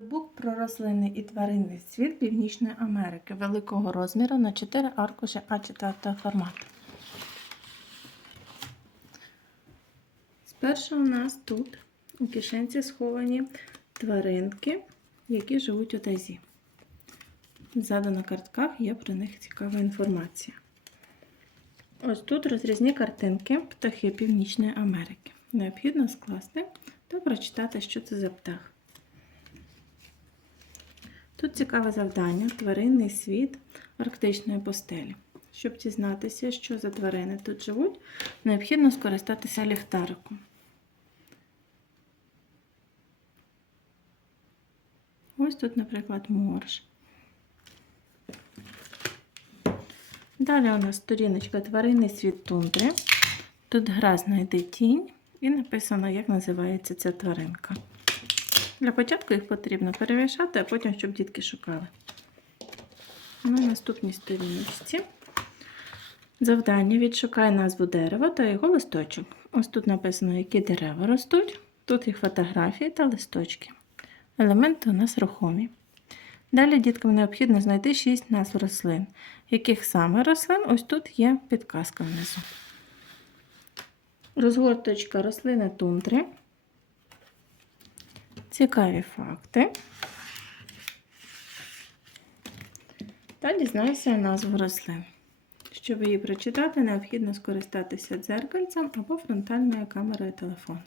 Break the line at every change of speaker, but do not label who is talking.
Бук про рослинний і тваринний світ Північної Америки великого розміру на 4 аркуші А4 формату. Спершу у нас тут у кишенці сховані тваринки, які живуть у тайзі. Ззаду на картках є про них цікава інформація. Ось тут розрізні картинки птахи Північної Америки. Необхідно скласти та прочитати, що це за птах. Тут цікаве завдання тваринний світ арктичної постелі. Щоб дізнатися, що за тварини тут живуть, необхідно скористатися ліхтариком. Ось тут, наприклад, морж. Далі у нас сторіночка тваринний світ тундри. Тут гра знайде тінь і написано, як називається ця тваринка. Для початку їх потрібно перемішати, а потім, щоб дітки шукали. На наступній сторіночці завдання відшукай назву дерева та його листочок. Ось тут написано, які дерева ростуть. Тут їх фотографії та листочки. Елементи у нас рухомі. Далі діткам необхідно знайти 6 назв рослин. Яких саме рослин? Ось тут є підказка внизу. Розгорточка рослини тундри. Цікаві факти. Та дізнайся назву рослин. Щоб її прочитати, необхідно скористатися дзеркальцем або фронтальною камерою телефону.